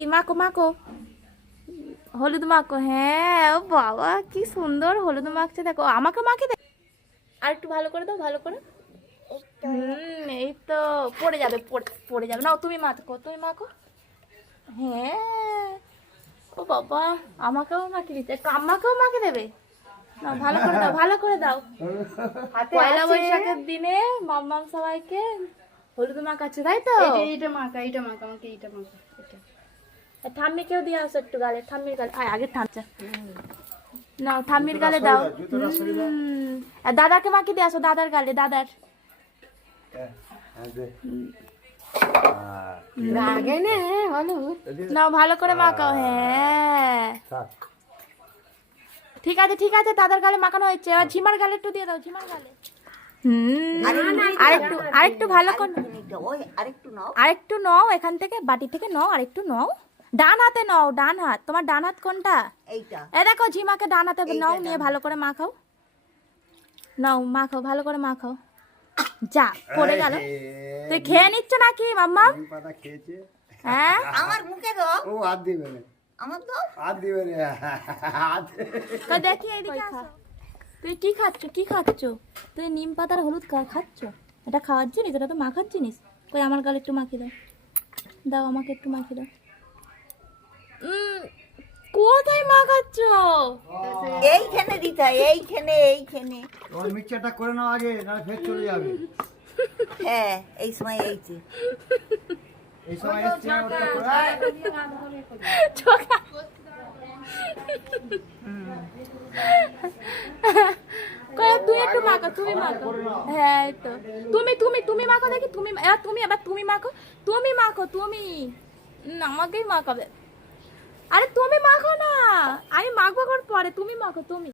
মাখো মাখো, হলুদ মাখো। হ্যাঁ, ও বাবা কি সুন্দর হলুদ মাখছে, দেখো আমাকে মাখি দে। আর একটু ভালো করে দাও, ভালো করে। এই তো পড়ে যাবে, পড়ে যাবে না। তুমি মাখো, তুমি মাখো। হ্যাঁ, ও বাবা আমাকেও মাখিয়ে দিচ্ছে, আমাকেও মাখিয়ে দেবে না। ভালো করে দাও, ভালো করে দাও। পয়লা বৈশাখের দিনে মাম্মাম সবাইকে হলুদ মাখাচ্ছে, তাই তো? এইটা মাখা, এইটা মাখা, আমাকে এইটা মাখা, এটা। ঠাম্মিকেও দিয়ে আসো একটু গালে, ঠাম্মির গালে। আগে ঠামচা নাও, ঠাম্মির গালে দাও। আর দাদাকে মাখিয়ে দিয়ে আসো, দাদার গালে, দাদার। লাগে না হলুদ। নাও ভালো করে মাখাও। হ্যাঁ ঠিক আছে, ঠিক আছে, দাদার গালে মাখানো হয়েছে। এবার ঝিমার গালে একটু দিয়ে দাও, ঝিমার গালে। আরেকটু আরেকটু ভালো করে, আরেকটু নাও এখান থেকে, বাটি থেকে নাও, আরেকটু নাও। ডান হাতে নাও, ডান হাত। তোমার ডান হাত কোনটা? এইটা। এ দেখো, ঝিমাকে ডান হাতে নাও, নিয়ে ভালো করে মাখাও। নাও মাখাও, ভালো করে মাখাও। যা পড়ে গেল। তুই খেয়ে নিচ্ছ নাকি মাম্মা? পাতা খেয়েছে। হ্যাঁ, আমার মুখে দাও, ও হাত দিবে না, আমার দাও। হাত দিবে না, হাত। তো দেখি এইদিকে আসো। তুই কি খাচ্ছ, কি খাচ্ছ? তুই নিম পাতার হলুদ খাচ্ছ? এটা খাওয়ার জিনিস? এটা তো মাখার জিনিস। কই আমার গালে একটু মাখিয়ে দাও, দাও আমাকে একটু মাখিয়ে দাও। কোথায় মাখাচ্ছ? এইখানে দিতে হয়, এইখানে, এইখানে। তোমার মিক্সচারটা করে নাও আগে, নাহলে ফের চলে যাবে। হ্যাঁ, এই সময় এইছে। এই সময় এসছে ওটা করে। চোখা। কই তুই একটু মাখো, তুমি মাখো। হ্যাঁ এই তো। তুমি তুমি তুমি মাখো দেখি, তুমি এবার তুমি, এবার তুমি মাখো, তুমি মাখো, তুমি। আমাকেই মাখাবে। আরে তুমি মাখো না, আমি মাখবো পরে, তুমি মাখো, তুমি।